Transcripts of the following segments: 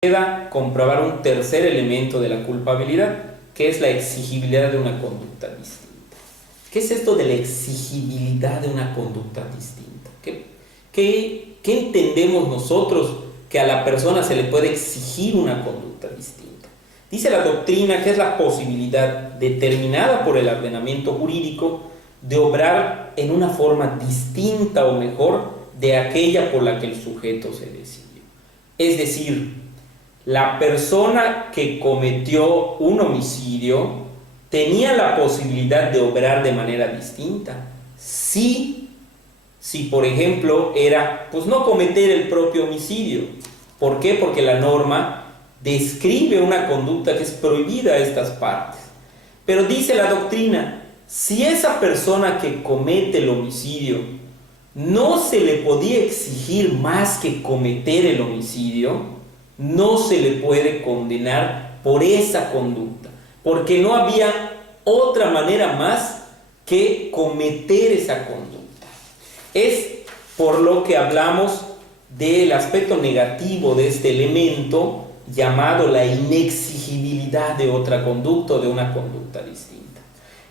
Queda comprobar un tercer elemento de la culpabilidad, que es la exigibilidad de una conducta distinta. ¿Qué es esto de la exigibilidad de una conducta distinta? ¿Qué entendemos nosotros que a la persona se le puede exigir una conducta distinta? Dice la doctrina que es la posibilidad determinada por el ordenamiento jurídico de obrar en una forma distinta o mejor de aquella por la que el sujeto se decidió. Es decir, la persona que cometió un homicidio tenía la posibilidad de obrar de manera distinta. Si por ejemplo, era pues no cometer el propio homicidio. ¿Por qué? Porque la norma describe una conducta que es prohibida a estas partes. Pero dice la doctrina, si esa persona que comete el homicidio no se le podía exigir más que cometer el homicidio, no se le puede condenar por esa conducta, porque no había otra manera más que cometer esa conducta. Es por lo que hablamos del aspecto negativo de este elemento llamado la inexigibilidad de otra conducta o de una conducta distinta.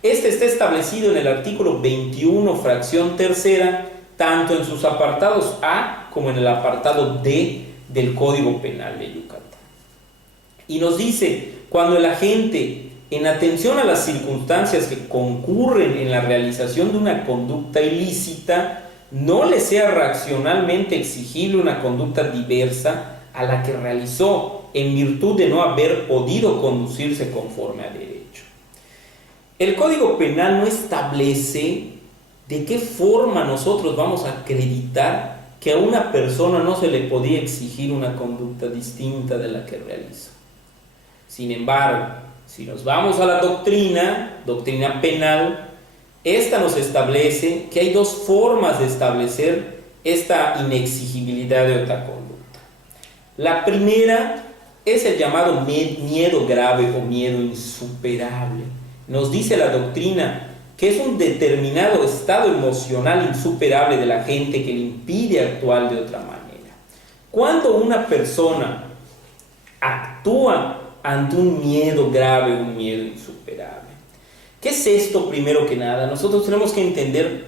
Este está establecido en el artículo 21, fracción tercera, tanto en sus apartados A como en el apartado D del Código Penal de Yucatán. Y nos dice, cuando el agente, en atención a las circunstancias que concurren en la realización de una conducta ilícita, no le sea racionalmente exigible una conducta diversa a la que realizó en virtud de no haber podido conducirse conforme a derecho. El Código Penal no establece de qué forma nosotros vamos a acreditar que a una persona no se le podía exigir una conducta distinta de la que realizó. Sin embargo, si nos vamos a la doctrina penal, esta nos establece que hay dos formas de establecer esta inexigibilidad de otra conducta. La primera es el llamado miedo grave o miedo insuperable. Nos dice la doctrina que es un determinado estado emocional insuperable de la gente que le impide actuar de otra manera. Cuando una persona actúa ante un miedo grave, un miedo insuperable, ¿qué es esto primero que nada? Nosotros tenemos que entender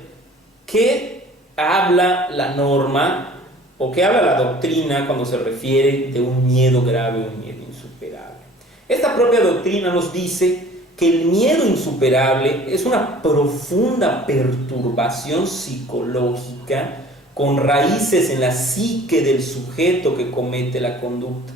qué habla la norma o qué habla la doctrina cuando se refiere de un miedo grave, un miedo insuperable. Esta propia doctrina nos dice que el miedo insuperable es una profunda perturbación psicológica con raíces en la psique del sujeto que comete la conducta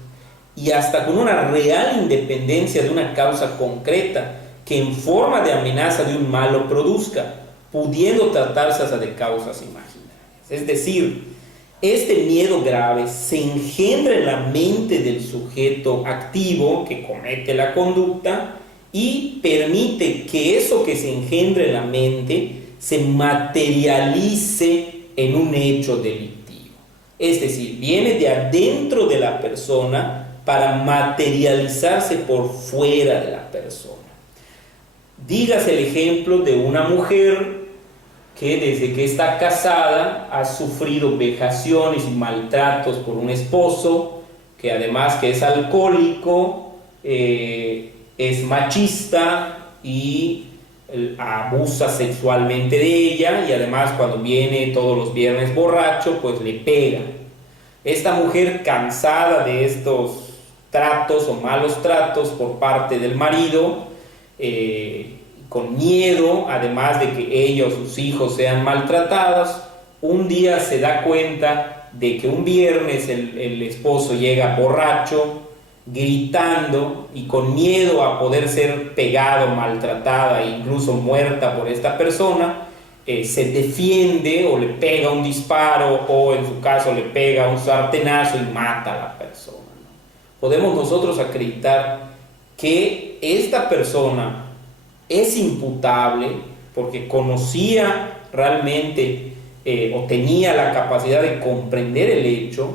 y hasta con una real independencia de una causa concreta que en forma de amenaza de un mal lo produzca, pudiendo tratarse hasta de causas imaginarias. Es decir, este miedo grave se engendra en la mente del sujeto activo que comete la conducta y permite que eso que se engendra en la mente se materialice en un hecho delictivo. Es decir, viene de adentro de la persona para materializarse por fuera de la persona. Dígase el ejemplo de una mujer que desde que está casada ha sufrido vejaciones y maltratos por un esposo, que además que es alcohólico, es machista y abusa sexualmente de ella, y además cuando viene todos los viernes borracho, pues le pega. Esta mujer, cansada de estos tratos o malos tratos por parte del marido, con miedo, además de que ella o sus hijos sean maltratados, un día se da cuenta de que un viernes el esposo llega borracho, gritando y con miedo a poder ser pegado, maltratada e incluso muerta por esta persona, se defiende o le pega un disparo o en su caso le pega un sartenazo y mata a la persona, ¿no? Podemos nosotros acreditar que esta persona es imputable porque conocía realmente o tenía la capacidad de comprender el hecho,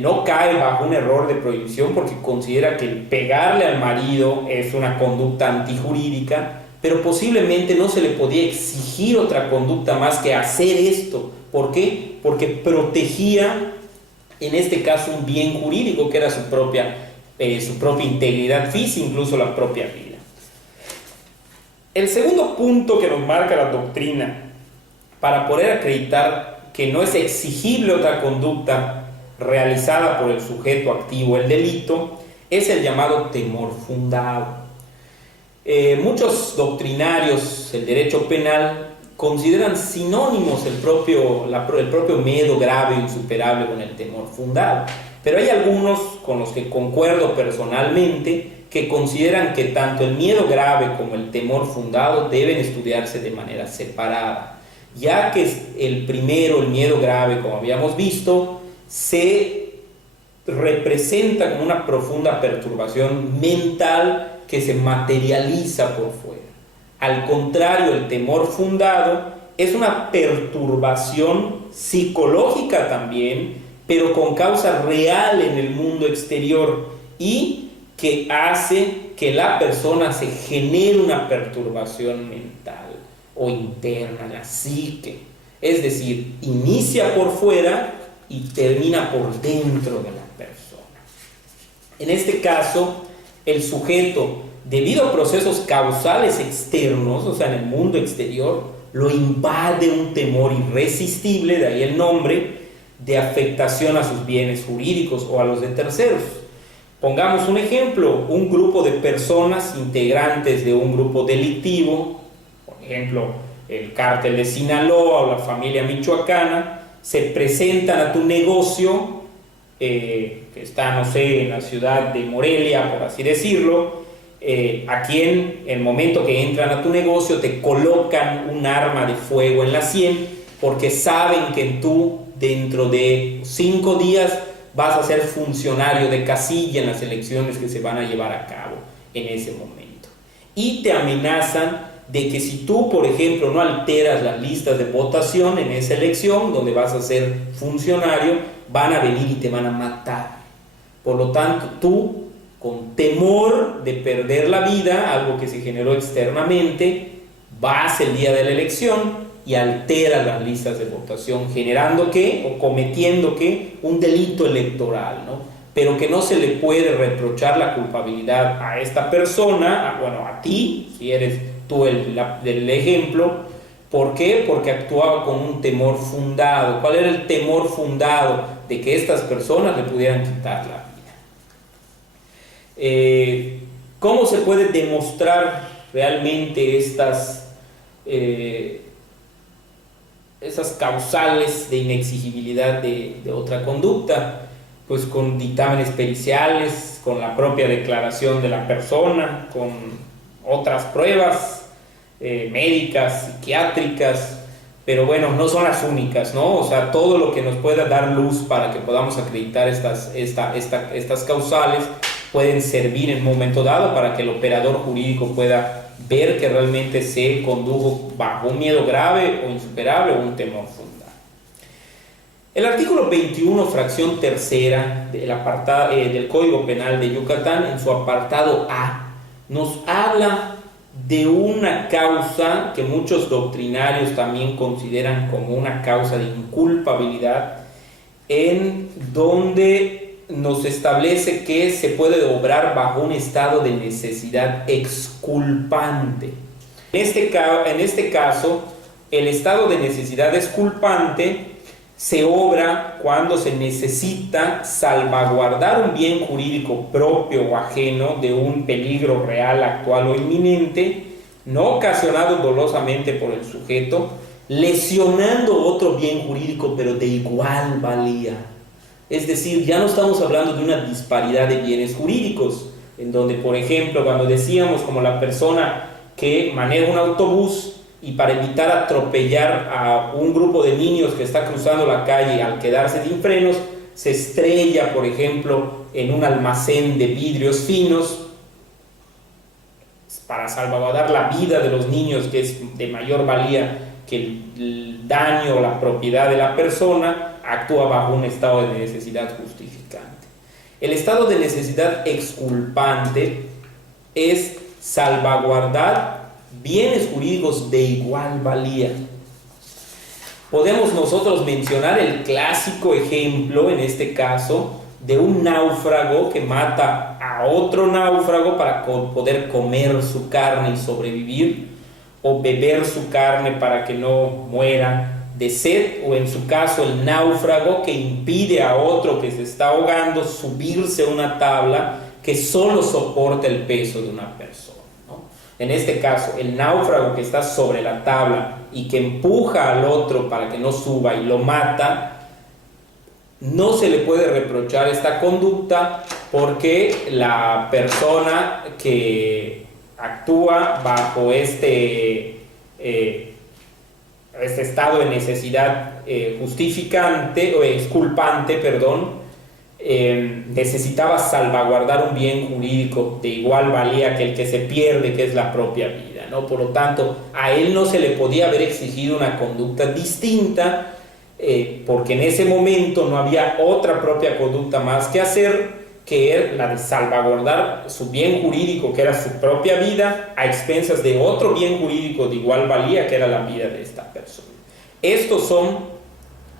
no cae bajo un error de prohibición porque considera que el pegarle al marido es una conducta antijurídica, pero posiblemente no se le podía exigir otra conducta más que hacer esto. ¿Por qué? Porque protegía en este caso un bien jurídico que era su propia integridad física, incluso la propia vida. El segundo punto que nos marca la doctrina para poder acreditar que no es exigible otra conducta realizada por el sujeto activo el delito es el llamado temor fundado. Muchos doctrinarios del derecho penal consideran sinónimos el propio miedo grave e insuperable con el temor fundado, pero hay algunos con los que concuerdo personalmente que consideran que tanto el miedo grave como el temor fundado deben estudiarse de manera separada, ya que el primero, el miedo grave, como habíamos visto, se representa como una profunda perturbación mental que se materializa por fuera. Al contrario, el temor fundado es una perturbación psicológica también, pero con causa real en el mundo exterior y que hace que la persona se genere una perturbación mental o interna, la psique. Es decir, inicia por fuera y termina por dentro de la persona. En este caso, el sujeto, debido a procesos causales externos, o sea, en el mundo exterior, lo invade un temor irresistible, de ahí el nombre, de afectación a sus bienes jurídicos o a los de terceros. Pongamos un ejemplo, un grupo de personas integrantes de un grupo delictivo, por ejemplo, el cártel de Sinaloa o la familia michoacana, se presentan a tu negocio, que está, no sé, en la ciudad de Morelia, por así decirlo, a quien, en el momento que entran a tu negocio, te colocan un arma de fuego en la sien, porque saben que tú, dentro de 5 días, vas a ser funcionario de casilla en las elecciones que se van a llevar a cabo en ese momento. Y te amenazan de que si tú, por ejemplo, no alteras las listas de votación en esa elección donde vas a ser funcionario, van a venir y te van a matar. Por lo tanto, tú, con temor de perder la vida, algo que se generó externamente, vas el día de la elección y alteras las listas de votación, generando ¿qué? O cometiendo ¿qué? Un delito electoral, ¿no? Pero que no se le puede reprochar la culpabilidad a esta persona, a ti, si eres tú el ejemplo. ¿Por qué? Porque actuaba con un temor fundado. ¿Cuál era el temor fundado? De que estas personas le pudieran quitar la vida. ¿Cómo se puede demostrar realmente esas causales de inexigibilidad de otra conducta? Pues con dictámenes periciales, con la propia declaración de la persona, con otras pruebas médicas, psiquiátricas, pero bueno, no son las únicas, ¿no? O sea, todo lo que nos pueda dar luz para que podamos acreditar estas causales pueden servir en un momento dado para que el operador jurídico pueda ver que realmente se condujo bajo un miedo grave o insuperable o un temor fundado. El artículo 21, fracción tercera del Código Penal de Yucatán, en su apartado A, nos habla de una causa que muchos doctrinarios también consideran como una causa de inculpabilidad, en donde nos establece que se puede obrar bajo un estado de necesidad exculpante. En este caso, el estado de necesidad exculpante se obra cuando se necesita salvaguardar un bien jurídico propio o ajeno de un peligro real, actual o inminente, no ocasionado dolosamente por el sujeto, lesionando otro bien jurídico pero de igual valía. Es decir, ya no estamos hablando de una disparidad de bienes jurídicos, en donde, por ejemplo, cuando decíamos como la persona que maneja un autobús y para evitar atropellar a un grupo de niños que está cruzando la calle al quedarse sin frenos, se estrella, por ejemplo, en un almacén de vidrios finos para salvaguardar la vida de los niños, que es de mayor valía que el daño o la propiedad de la persona, actúa bajo un estado de necesidad justificante. El estado de necesidad exculpante es salvaguardar bienes jurídicos de igual valía. Podemos nosotros mencionar el clásico ejemplo, en este caso, de un náufrago que mata a otro náufrago para poder comer su carne y sobrevivir, o beber su carne para que no muera de sed, o en su caso el náufrago que impide a otro que se está ahogando subirse a una tabla que solo soporta el peso de una persona, ¿no? En este caso, el náufrago que está sobre la tabla y que empuja al otro para que no suba y lo mata, no se le puede reprochar esta conducta porque la persona que actúa bajo este estado de necesidad justificante o exculpante, perdón, necesitaba salvaguardar un bien jurídico de igual valía que el que se pierde, que es la propia vida, ¿no? Por lo tanto, a él no se le podía haber exigido una conducta distinta, porque en ese momento no había otra propia conducta más que hacer, que era la de salvaguardar su bien jurídico, que era su propia vida, a expensas de otro bien jurídico de igual valía, que era la vida de esta persona. Estos son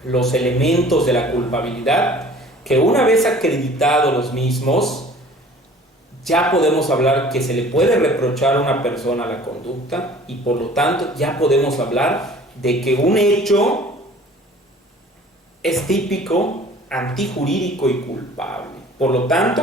los elementos de la culpabilidad que, una vez acreditados los mismos, ya podemos hablar que se le puede reprochar a una persona la conducta, y por lo tanto ya podemos hablar de que un hecho es típico, antijurídico y culpable. Por lo tanto,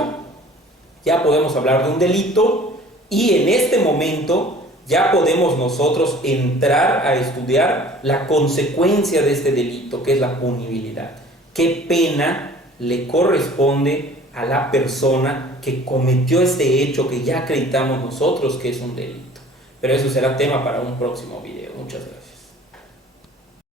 ya podemos hablar de un delito, y en este momento ya podemos nosotros entrar a estudiar la consecuencia de este delito, que es la punibilidad. ¿Qué pena le corresponde a la persona que cometió este hecho que ya acreditamos nosotros que es un delito? Pero eso será tema para un próximo video. Muchas gracias.